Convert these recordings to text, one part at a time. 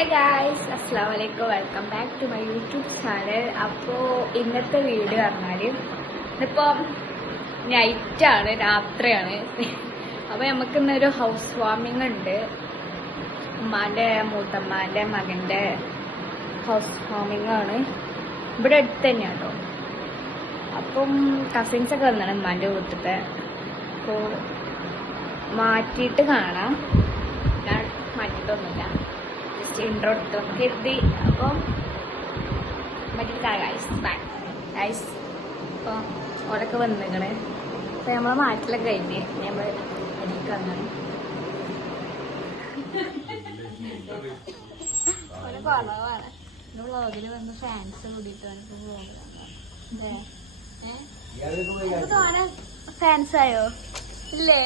ഹേ guys അസ്സാം വലൈക്കും welcome back to my YouTube channel അപ്പോൾ ഇന്നത്തെ വീഡിയോ പറഞ്ഞാൽ ഇന്നിപ്പം നൈറ്റാണ് രാത്രിയാണ്. അപ്പോൾ നമുക്ക് ഇന്നൊരു ഹൗസ് വാമിംഗ് ഉണ്ട്. ഉമ്മാന്റെ മൂത്തമ്മാന്റെ മകന്റെ ഹൗസ് വാമിംഗ് ആണ്. ഇവിടെ അടുത്ത് തന്നെയാണ് കേട്ടോ അപ്പം കസിൻസ് ഒക്കെ വന്നാണ് ഉമ്മാന്റെ വീട്ടിലത്തെ അപ്പോൾ മാറ്റിയിട്ട് കാണാം. ഞാൻ മാറ്റിയിട്ടൊന്നുമില്ല. ജസ്റ്റ് ഇൻട്രോ എടുത്തു കരുതി അപ്പം ഗൈസ് അപ്പോൾ ഓരൊക്കെ വന്നിക്കണ് അപ്പോൾ നമ്മൾ മാറ്റിലൊക്കെ കഴിഞ്ഞ് നമ്മൾ അടിക്ക് വന്നാണ് ഒരു ഫാൻസ് ഫാൻസ് ആയോ? ഇല്ലേ?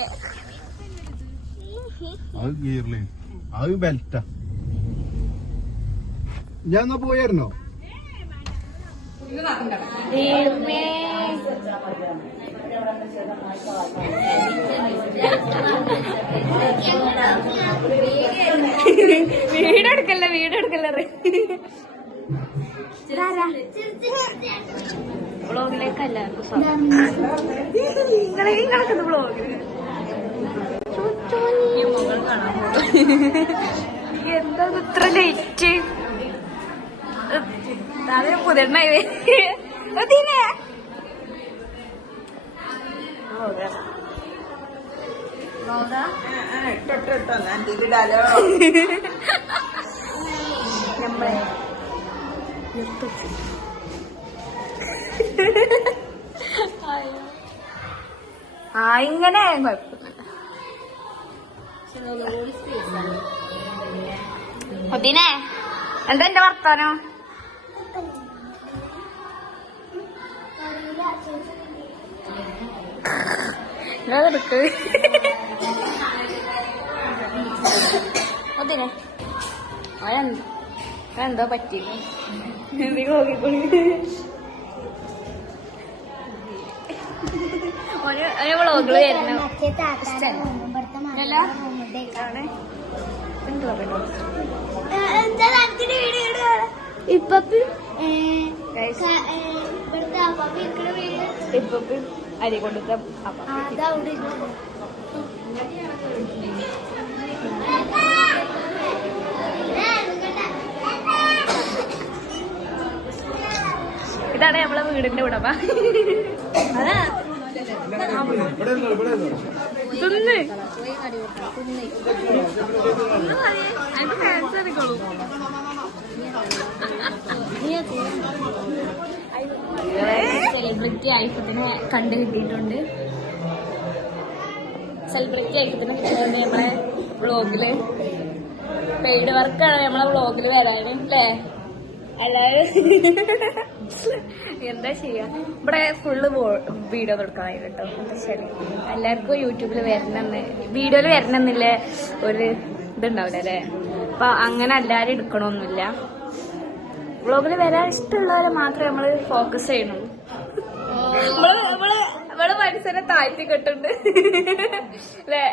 അത് ബെൽറ്റാ ഞാൻ എന്നാ പോയായിരുന്നോ. വീടെടുക്കല്ല വീടെടുക്കല്ല ബ്ലോഗിലേക്ക് എല്ലാവർക്കും സ്വാഗതം? നിങ്ങളെ നടക്കുന്ന ബ്ലോഗിൽ എന്താ ഇത്ര ലേറ്റ് അതിന് പുതിയണ്ണായി അതിനെ നമ്മളെ ആ ഇങ്ങനെ കുഴപ്പമില്ല അതിനെ എന്താ എന്റെ വർത്താനം? അതെടുക്ക് അതിനെ. അതെന്തോ? പറ്റി? നോക്കിക്കോളി. ഓന് ഓന് വ്ളോഗിൽ വരുന്നു. ഇപ്പപ്പി? ഇപ്പപ്പി? അരി കൊണ്ടുത്ത അപ്പ ഇതാണ് നമ്മളെ വീടിന്റെ ഉടമ. അതാ. തിന്ന്. അതിന്റെ ഫാൻസ് എടുക്കോളൂ സെലിബ്രിറ്റി ആയിപ്പത്തിനെ കണ്ടു കിട്ടിയിട്ടുണ്ട്. സെലിബ്രിറ്റി ആയിപ്പത്തിനെ കിട്ടിയിട്ടുണ്ട് നമ്മളെ വ്ളോഗിൽ പെയ്ഡ് വർക്കാണ് നമ്മളെ വ്ളോഗിൽ വരാനും അല്ലേ എല്ലാവരും എന്താ ചെയ്യാ? ഇവിടെ ഫുള്ള് വീഡിയോ കൊടുക്കാനായിട്ട് കേട്ടോ ശരി. എല്ലാവർക്കും യൂട്യൂബിൽ വരണമെന്ന് വീഡിയോയിൽ വരണമെന്നില്ല ഒരു ഇതുണ്ടാവില്ല അല്ലേ അപ്പൊ അങ്ങനെ എല്ലാരും എടുക്കണമൊന്നുമില്ല വ്ളോഗിൽ വരാൻ ഇഷ്ടമുള്ളവരെ മാത്രമേ നമ്മൾ ഫോക്കസ് ചെയ്യണുള്ളൂ നമ്മൾ നമ്മൾ താഴ്ത്തി കെട്ടുണ്ട് അല്ലേ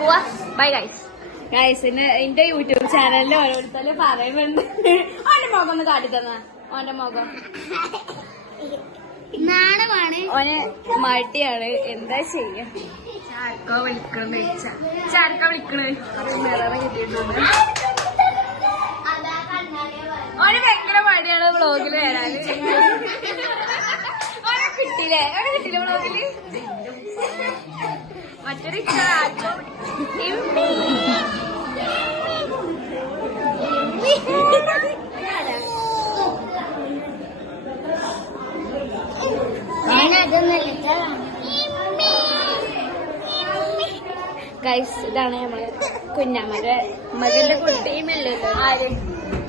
പോവാ. ബൈ ഗൈസ് ഗൈസ് എന്റെ യൂട്യൂബ് ചാനലിൽ ഓരോരുത്തരും പറയുന്നുണ്ട്. ഓന്റെ മുഖം ഒന്ന് കാട്ടി തന്ന. ഓന്റെ മുഖം. ഓന് മടിയാണ്. എന്താ ചെയ്യാ? ചാർക്ക വിളിക്കണ്. ഓന് മടിയാണ് വ്ളോഗിൽ വരാന് ഓനെ കിട്ടിയില്ലേ? ഓനെ കിട്ടിയില്ലേ വ്ളോഗിൽ മറ്റൊരു ഗൈസ് ഇതാണ് നമ്മൾ കുഞ്ഞമ്മന്റെ മകന്റെ കുട്ടിയും ആര്? ഇജുണ്ട്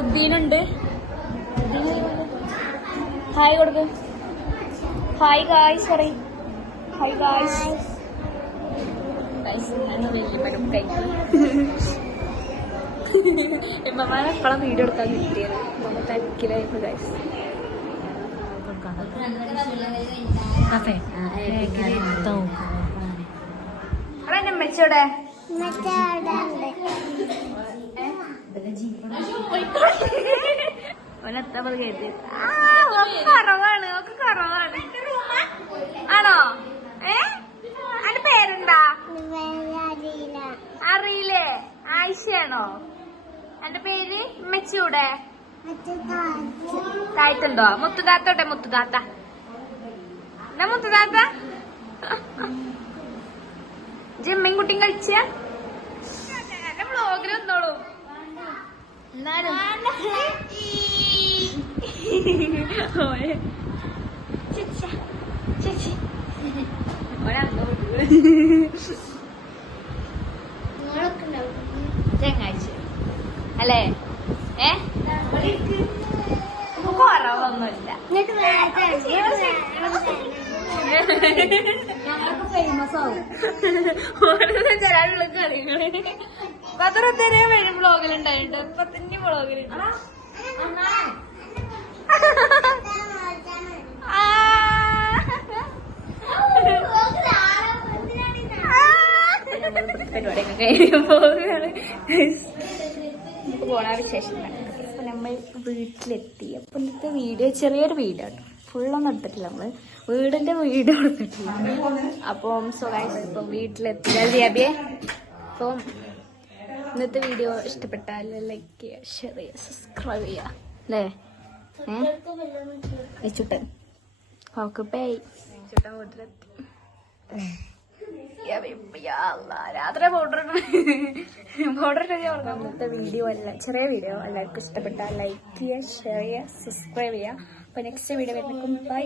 ഉദ്ദീനുണ്ട്. ഹായ് കൊടുക്ക്. ഹായ് ഗായ്സ് പറയും ഹായ് ഗായ്സ് പടുക്കായി എമ്മമാരെ എപ്പോഴാണ് വീഡിയോ എടുക്കാൻ കിട്ടിയത്? നമ്മ തിരക്കിലായിരുന്നു ഗൈസ് Café. മെച്ചോടെ മറ്റേ അവിടെ ആ കേട്ട് കുറവാണ് ഒക്കെ കുറവാണ്. ആണോ? ഏ? അതിന്റെ പേരെന്താ? അറിയില്ല? ആയിഷയാണോ? എന്റെ പേര്? മെച്ചൂടെ താഴ്ത്തുണ്ടോ മുത്തുതാത്തോട്ടെ മുത്തുതാത്ത. എന്നാ മുത്തുതാത്ത? ജിമ്മിൻ കുട്ടിയും കളിച്ച? എന്നാലും. ചങ്ങാഴ്ച അല്ലേ? ഏ? കുറവൊന്നുമില്ല. ഞങ്ങൾക്ക് ഫേമസ് ആവും. ഓരോ തരാനുള്ള കളികൾ. പത്രത്തര വരും ബ്ലോഗിലുണ്ടായിട്ടുണ്ട് പത്തിന്റെ ബ്ലോഗിലുണ്ട് പരിപാടിയൊക്കെ കഴിഞ്ഞ് പോവുകയാണ് പോണ വിശേഷം ഇപ്പൊ നമ്മൾ വീട്ടിലെത്തി. അപ്പൊ ഇന്നത്തെ വീഡിയോ ചെറിയൊരു വീഡിയോ കേട്ടോ ഫുള്ളൊന്നും എടുത്തിട്ടില്ല നമ്മൾ. വീടിന്റെ വീഡിയോ എടുത്തിട്ടില്ല അപ്പം സുഖമായിട്ട് ഇപ്പം വീട്ടിലെത്തി. ജിയാബിയെ അപ്പം ഇന്നത്തെ വീഡിയോ ഇഷ്ടപ്പെട്ടാൽ ലൈക്ക് ചെയ്യുക ഷെയർ ചെയ്യുക സബ്സ്ക്രൈബ് ചെയ്യുക. അല്ലേ? ഏ? ചുട്ടൻ രാത്രി പൗഡർ പൗഡർ ഇന്നത്തെ വീഡിയോ അല്ല ചെറിയ വീഡിയോ എല്ലാവർക്കും ഇഷ്ടപ്പെട്ടാൽ ലൈക്ക് ചെയ്യുക ഷെയർ ചെയ്യുക സബ്സ്ക്രൈബ് ചെയ്യുക. അപ്പൊ നെക്സ്റ്റ് വീഡിയോ വരുന്നേക്കും. ബൈ